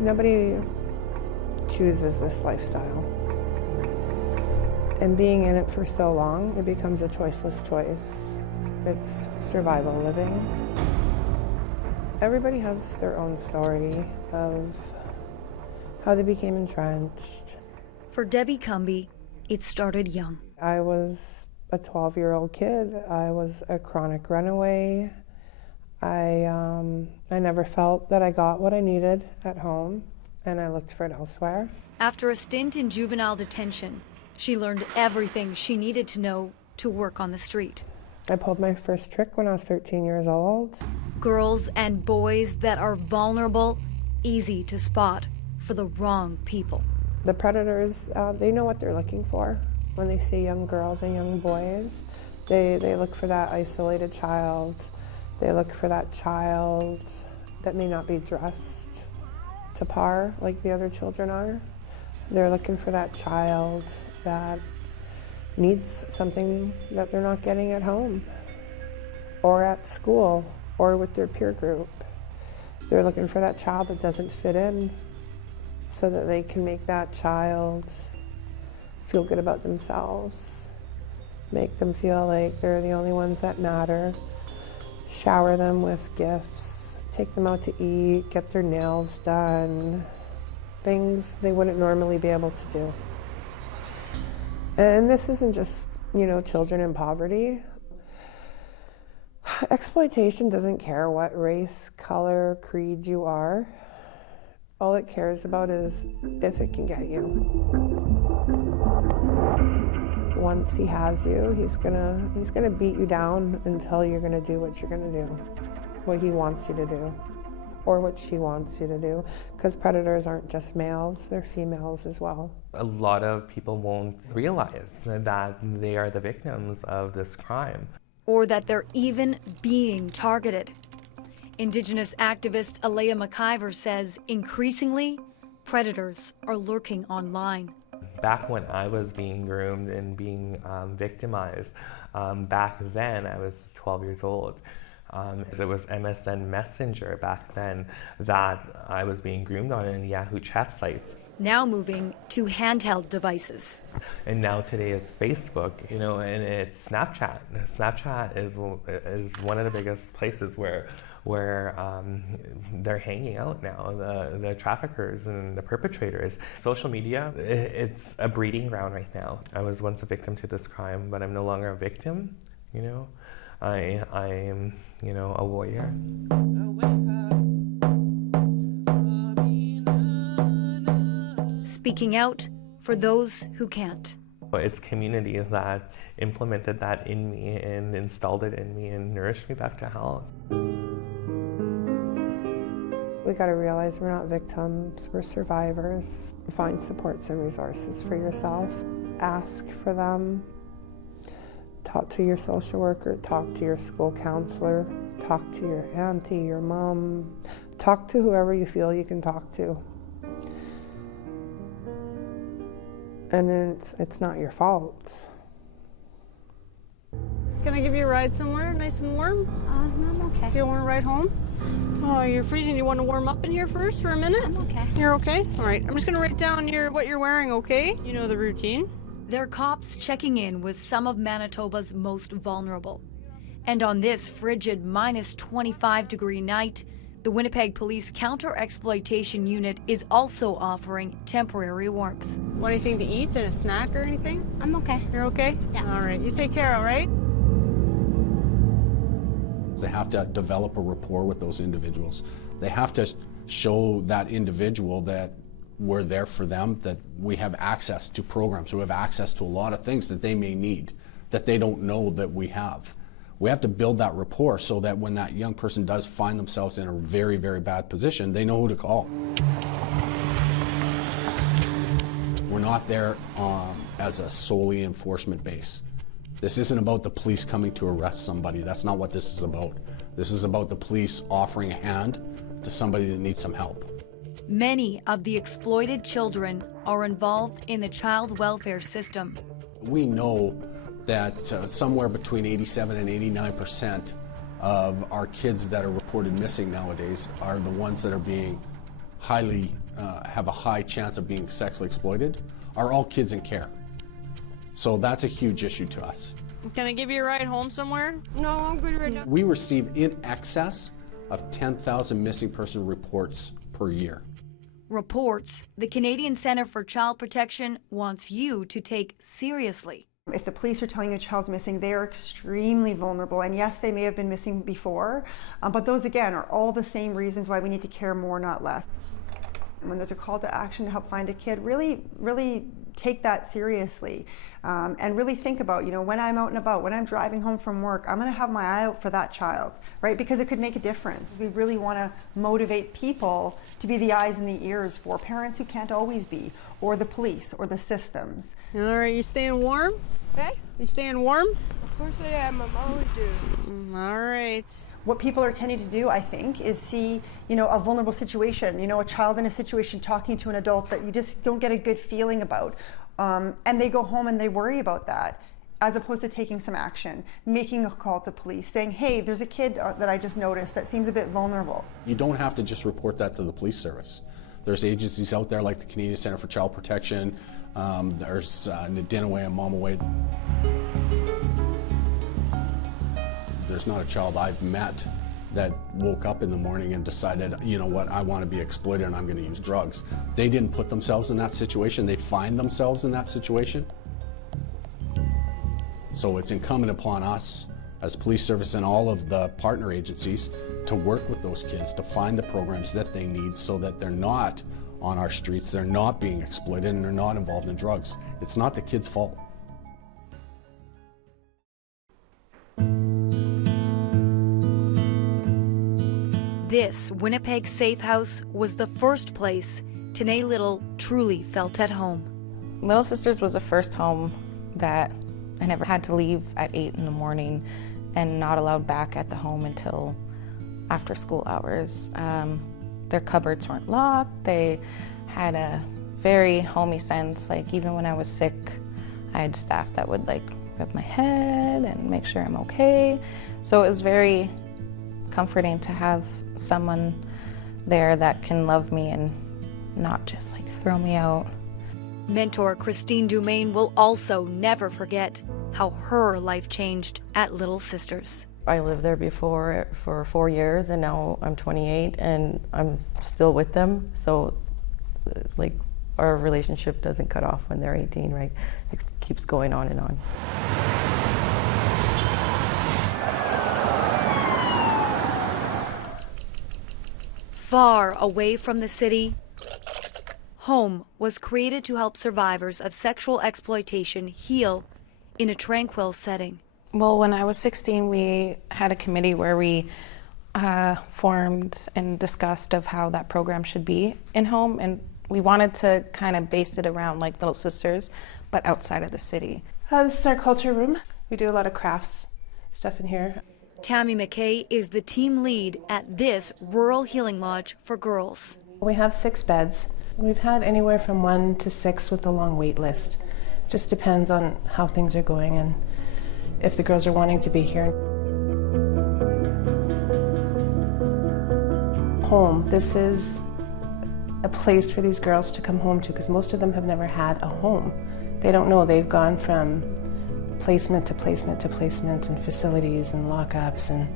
Nobody chooses this lifestyle. And being in it for so long, it becomes a choiceless choice. It's survival living. Everybody has their own story of how they became entrenched. For Debbie Cumby, it started young. I was a 12-year-old kid. I was a chronic runaway. I never felt that I got what I needed at home, and I looked for it elsewhere. After a stint in juvenile detention, she learned everything she needed to know to work on the street. I pulled my first trick when I was 13 years old. Girls and boys that are vulnerable, easy to spot for the wrong people. The predators, they know what they're looking for. When they see young girls and young boys, they look for that isolated child. They look for that child that may not be dressed to par like the other children are. They're looking for that child that needs something that they're not getting at home or at school or with their peer group. They're looking for that child that doesn't fit in so that they can make that child feel good about themselves, make them feel like they're the only ones that matter, shower them with gifts, take them out to eat, get their nails done, things they wouldn't normally be able to do. And this isn't just, children in poverty. Exploitation doesn't care what race, color, creed you are. All it cares about is if it can get you. Once he has you, he's gonna beat you down until you're gonna do what you're gonna do, what he wants you to do, or what she wants you to do, because predators aren't just males, they're females as well. A lot of people won't realize that they are the victims of this crime. Or that they're even being targeted. Indigenous activist Alea McIver says increasingly, predators are lurking online. Back when I was being groomed and being victimized, back then I was 12 years old. It was MSN Messenger back then that I was being groomed on in Yahoo chat sites. Now moving to handheld devices. And now today it's Facebook, and it's Snapchat. Snapchat is one of the biggest places where they're hanging out now, the traffickers and the perpetrators. Social media, it's a breeding ground right now. I was once a victim to this crime, but I'm no longer a victim, I am, a warrior. Speaking out for those who can't. It's communities that implemented that in me and installed it in me and nourished me back to health. We gotta realize we're not victims, we're survivors. Find supports and resources for yourself. Ask for them. Talk to your social worker, talk to your school counselor, talk to your auntie, your mom. Talk to whoever you feel you can talk to. And it's not your fault. Can I give you a ride somewhere nice and warm? I'm okay. Do you want to ride home? Oh, you're freezing. You want to warm up in here first for a minute? I'm okay. You're okay? All right. I'm just going to write down what you're wearing, okay? You know the routine. They're cops checking in with some of Manitoba's most vulnerable. And on this frigid -25-degree night, the Winnipeg Police Counter-Exploitation Unit is also offering temporary warmth. Want anything to eat and a snack or anything? I'm okay. You're okay? Yeah. All right. You take care, all right? They have to develop a rapport with those individuals. They have to show that individual that we're there for them, that we have access to programs, we have access to a lot of things that they may need, that they don't know that we have. We have to build that rapport so that when that young person does find themselves in a very, very bad position, they know who to call. We're not there as a solely enforcement base. This isn't about the police coming to arrest somebody. That's not what this is about. This is about the police offering a hand to somebody that needs some help. Many of the exploited children are involved in the child welfare system. We know that somewhere between 87 and 89% of our kids that are reported missing nowadays are the ones that are being have a high chance of being sexually exploited are all kids in care. So that's a huge issue to us. Can I give you a ride home somewhere? No, I'm good right now. We receive in excess of 10,000 missing person reports per year. Reports the Canadian Centre for Child Protection wants you to take seriously. If the police are telling you a child's missing, they are extremely vulnerable. And yes, they may have been missing before, but those again are all the same reasons why we need to care more, not less. When there's a call to action to help find a kid, really take that seriously, and really think about, when I'm out and about, when I'm driving home from work, I'm going to have my eye out for that child, right? Because it could make a difference. We really want to motivate people to be the eyes and the ears for parents who can't always be, or the police, or the systems. All right, you staying warm? Hey? You staying warm? Of course I am. I'm always do. All right. What people are tending to do, I think, is see, a vulnerable situation, a child in a situation talking to an adult that you just don't get a good feeling about. And they go home and they worry about that, as opposed to taking some action, making a call to police, saying, hey, there's a kid that I just noticed that seems a bit vulnerable. You don't have to just report that to the police service. There's agencies out there like the Canadian Centre for Child Protection, there's Nadinaway and Momaway. There's not a child I've met that woke up in the morning and decided, you know what, I want to be exploited and I'm going to use drugs. They didn't put themselves in that situation. They find themselves in that situation. So it's incumbent upon us as police service and all of the partner agencies to work with those kids to find the programs that they need so that they're not on our streets, they're not being exploited, and they're not involved in drugs. It's not the kid's fault. This Winnipeg Safe House was the first place Tanae Little truly felt at home. Little Sisters was the first home that I never had to leave at 8 in the morning and not allowed back at the home until after school hours. Their cupboards weren't locked. They had a very homey sense. Like, even when I was sick, I had staff that would rub my head and make sure I'm okay. So it was very comforting to have someone there that can love me and not just throw me out. Mentor Christine Dumaine will also never forget how her life changed at Little Sisters. I lived there before for 4 years, and now I'm 28 and I'm still with them. So our relationship doesn't cut off when they're 18, right? It keeps going on and on. Far away from the city, home was created to help survivors of sexual exploitation heal in a tranquil setting. Well, when I was 16, we had a committee where we formed and discussed of how that program should be in home, and we wanted to kind of base it around Little Sisters, but outside of the city. This is our culture room. We do a lot of crafts stuff in here. Tammy McKay is the team lead at this rural healing lodge for girls. We have 6 beds. We've had anywhere from 1 to 6 with a long wait list. Just depends on how things are going and if the girls are wanting to be here. Home. This is a place for these girls to come home to, because most of them have never had a home. They don't know. They've gone from placement to placement to placement and facilities and lockups, and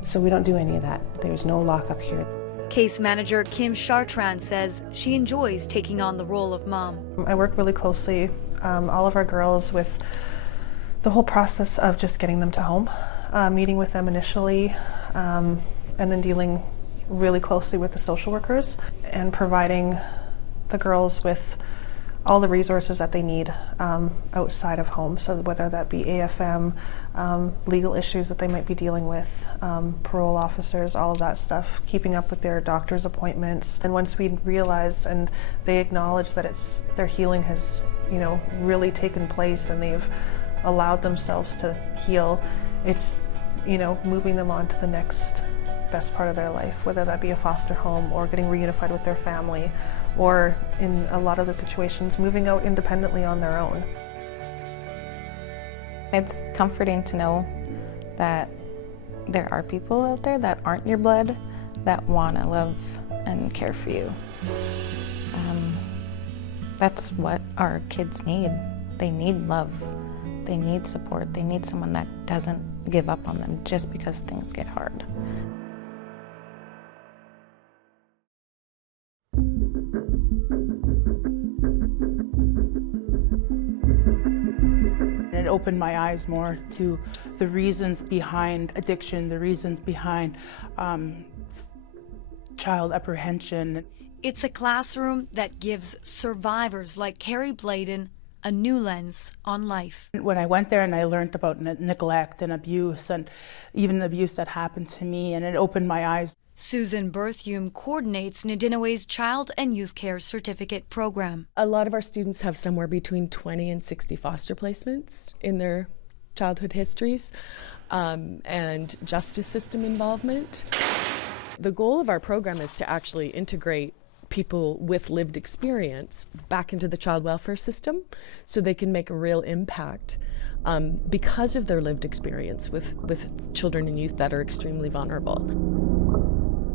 so we don't do any of that. There's no lockup here. Case manager Kim Chartrand says she enjoys taking on the role of mom. I work really closely, all of our girls, with the whole process of just getting them to home, meeting with them initially, and then dealing really closely with the social workers and providing the girls with all the resources that they need outside of home. So whether that be AFM, legal issues that they might be dealing with, parole officers, all of that stuff, keeping up with their doctor's appointments. And once we realize and they acknowledge that their healing has, really taken place and they've allowed themselves to heal, it's, moving them on to the next best part of their life, whether that be a foster home or getting reunified with their family, or in a lot of the situations, moving out independently on their own. It's comforting to know that there are people out there that aren't your blood that want to love and and care for you. That's what our kids need. They need love. They need support. They need someone that doesn't give up on them just because things get hard. It opened my eyes more to the reasons behind addiction, the reasons behind child apprehension. It's a classroom that gives survivors like Carrie Bladen a new lens on life. When I went there and I learned about neglect and abuse, and even abuse that happened to me, and it opened my eyes. Susan Berthium coordinates Nadinawe's Child and Youth Care Certificate program. A lot of our students have somewhere between 20 and 60 foster placements in their childhood histories, and justice system involvement. The goal of our program is to actually integrate people with lived experience back into the child welfare system so they can make a real impact because of their lived experience with children and youth that are extremely vulnerable.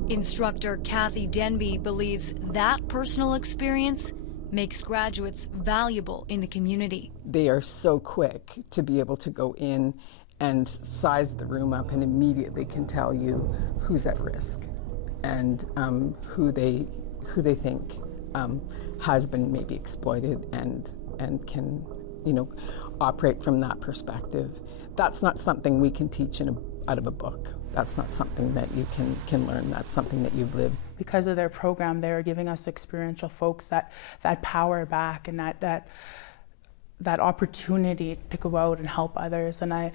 Instructor Kathy Denby believes that personal experience makes graduates valuable in the community. They are so quick to be able to go in and size the room up and immediately can tell you who's at risk and who they think has been maybe exploited and can, operate from that perspective. That's not something we can teach out of a book. That's not something that you can learn. That's something that you've lived. Because of their program, they're giving us experiential folks that power back and that opportunity to go out and help others. And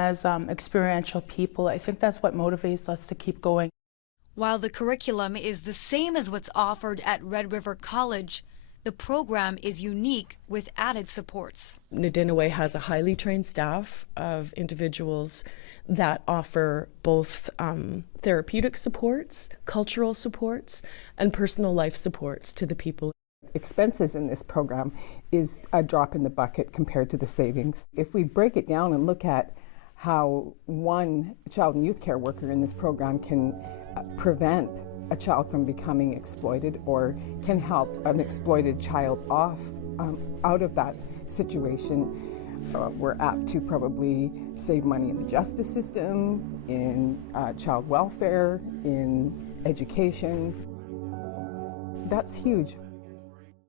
as experiential people, I think that's what motivates us to keep going. While the curriculum is the same as what's offered at Red River College, the program is unique with added supports. Nadinawe has a highly trained staff of individuals that offer both therapeutic supports, cultural supports, and personal life supports to the people. Expenses in this program is a drop in the bucket compared to the savings. If we break it down and look at how one child and youth care worker in this program can prevent a child from becoming exploited or can help an exploited child out of that situation, we're apt to probably save money in the justice system, in child welfare, in education. That's huge